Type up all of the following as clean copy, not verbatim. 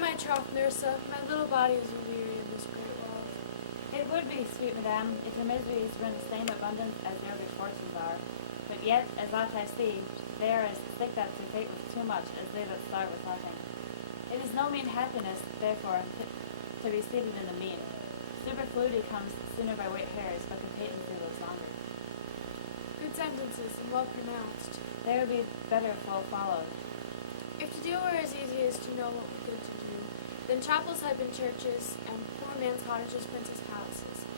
my troth, Nursa. My little body is weary of this great love. It would be, sweet madame, if your miseries were in the same abundance as your good fortunes are. But yet, as aught I see, they are as thick that to fate with too much as they that start with nothing. It is no mean happiness, therefore, to be seated in the mean. Superfluity comes sooner by white hairs, but competency lives longer. Good sentences and well pronounced. They would be better if well followed. If to do were as easy as to know what was good to do, then chapels had been churches, and poor man's cottages princes' palaces.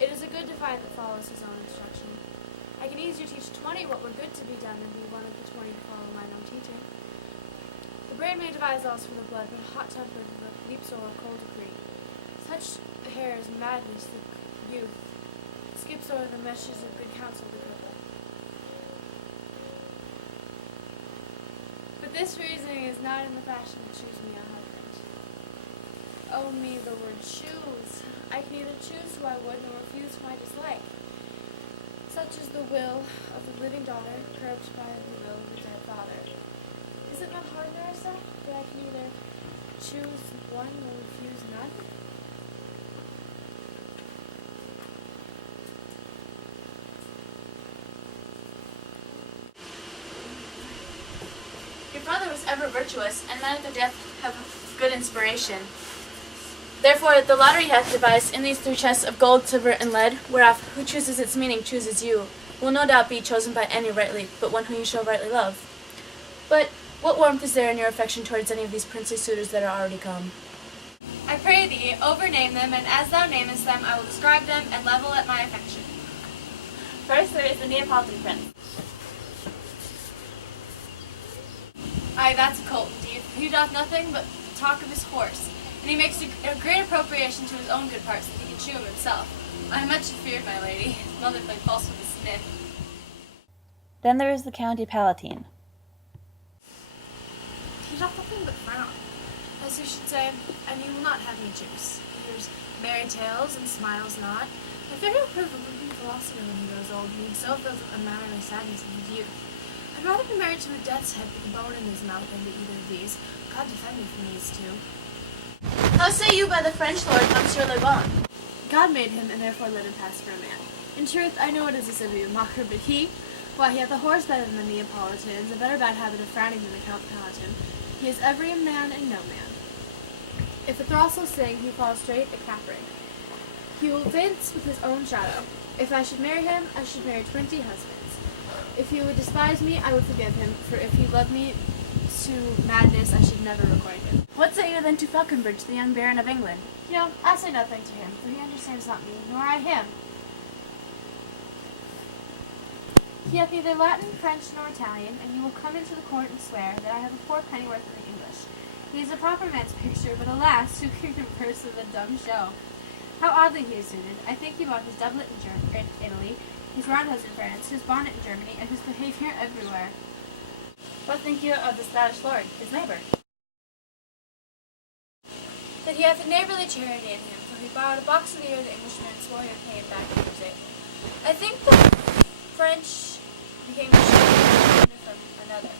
It is a good divine that follows his own instruction. I can easier teach 20 what were good to be done than be one of the 20 to follow mine own teaching. The brain may devise laws from the blood, but hot-tempered leaps o'er cold decree. Such hair is madness, the youth skips o'er the meshes of good counsel the cripple. But this reasoning is not in the fashion to choose me a husband. Oh me, the word choose! I can neither choose who I would nor refuse whom I dislike. Such is the will of the living daughter, curbed by the will of the dead father. Is it not hard, Nerissa, that I can neither choose one nor refuse none? Your father was ever virtuous, and men at their death have good inspiration. Therefore the lottery hath devised in these 3 chests of gold, silver, and lead, whereof who chooses its meaning chooses you, will no doubt be chosen by any rightly, but one whom you shall rightly love. But what warmth is there in your affection towards any of these princely suitors that are already come? I pray thee, overname them, and as thou namest them, I will describe them and level at my affection. First there is the Neapolitan prince. Aye, that's a colt indeed. He doth nothing but talk of his horse, and he makes a great appropriation to his own good parts that he can chew him himself. I am much afeard, my lady. His mother played false with his sniff. Then there is the County Palatine. He doth nothing but frown, as who should say, and you will not have me juice. He hears merry tales and smiles not. I fear he'll prove a whooping philosopher when he grows old, being so filled with unmannerly sadness in his youth. I'd rather be married to a death's head with a bone in his mouth than to either of these. God defend me from these 2. How say you by the French lord, Monsieur Le Bon? God made him, and therefore let him pass for a man. In truth, I know it is a sin to be a mocker, but he, why, he hath a horse better than the Neapolitans, a better bad habit of frowning than the Count Palatine. He is every man and no man. If a throstle sing, he falls straight a capering. He will fence with his own shadow. If I should marry him, I should marry 20 husbands. If he would despise me, I would forgive him, for if he loved me to madness, I should never requite him. What say you then to Falconbridge, the young Baron of England? I say nothing to him, for he understands not me, nor I him. He hath neither Latin, French, nor Italian, and you will come into the court and swear that I have a poor pennyworth of the English. He is a proper man's picture, but alas, who can converse with a dumb show? How oddly he is suited. I think he bought his doublet in Italy, his roundhouse in France, his bonnet in Germany, and his behavior everywhere. What think you of the Scottish lord, his neighbour? That he hath a neighbourly charity in him, for he borrowed a box of the ear of the Englishman and swore he would pay him back in music. I think the French became ashamed from another.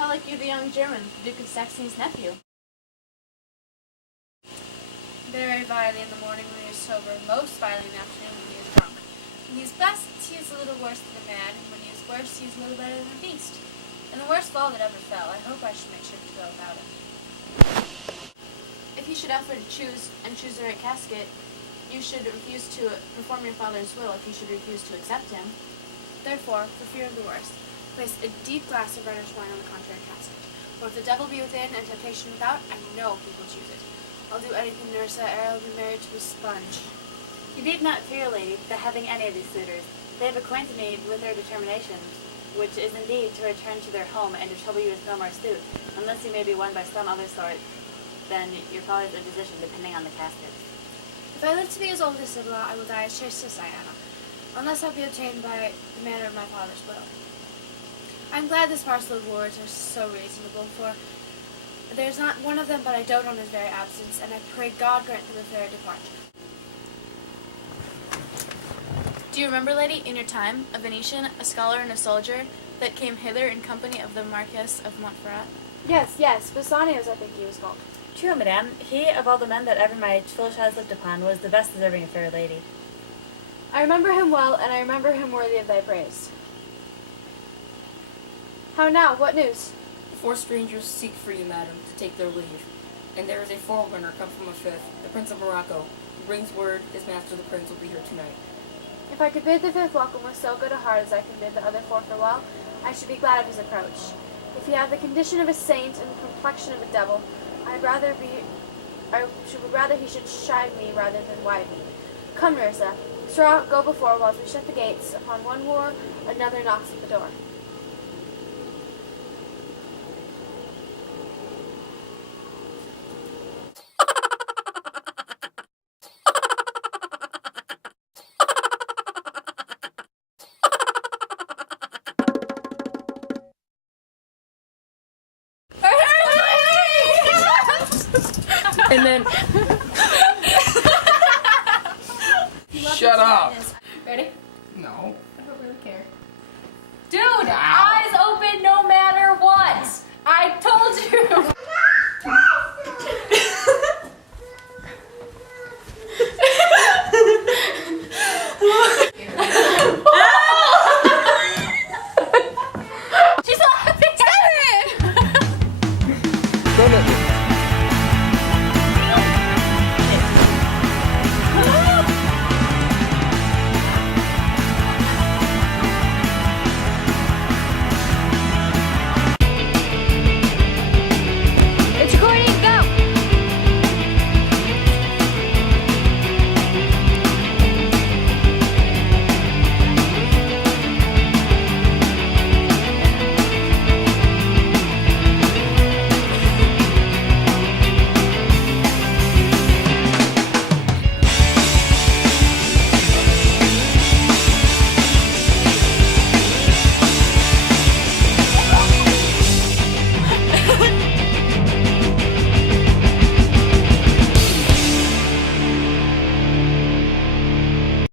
How like you the young German, the Duke of Saxony's nephew? Very vilely in the morning when he is sober, most vilely in the afternoon when he is drunk. When he is best, he is a little worse than a man, and when he is worse, he is a little better than a beast. And the worst fall that ever fell, I hope I should make sure to go about it. If you should offer to choose the right casket, you should refuse to perform your father's will if you should refuse to accept him. Therefore, for fear of the worst, place a deep glass of reddish wine on the contrary casket. For if the devil be within and temptation without, I know he will choose it. I'll do anything, Nursa, ere I'll be married to a sponge. You need not fear, lady, the having any of these suitors. They have acquainted me with their determinations, which is indeed to return to their home and to trouble you with no more suit, unless you may be won by some other sort than your father's imposition, depending on the casket. If I live to be as old as Sibylla, I will die as chaste as Diana, unless I be obtained by the manner of my father's will. I am glad this parcel of words are so reasonable, for there is not one of them but I dote on his very absence, and I pray God grant him a fair departure. Do you remember, lady, in your time, a Venetian, a scholar, and a soldier, that came hither in company of the Marquess of Montferrat? Yes, Bassanio's I think he was called. True, madame. He, of all the men that ever my foolish eyes looked upon, was the best deserving a fair lady. I remember him well, and I remember him worthy of thy praise. How now? What news? 4 strangers seek for you, madam, to take their leave. And there is a forerunner come from a 5th, the Prince of Morocco, who brings word his master the Prince will be here tonight. If I could bid the 5th welcome with so good a heart as I can bid the other 4 farewell, I should be glad of his approach. If he have the condition of a saint and the complexion of a devil, I would rather he should shine me rather than white me. Come, Nerissa, straw, go before whilst we shut the gates. Upon one war, another knocks at the door. And then... Shut up! Ready? No. I don't really care. Dude, eyes open no matter what! I told you!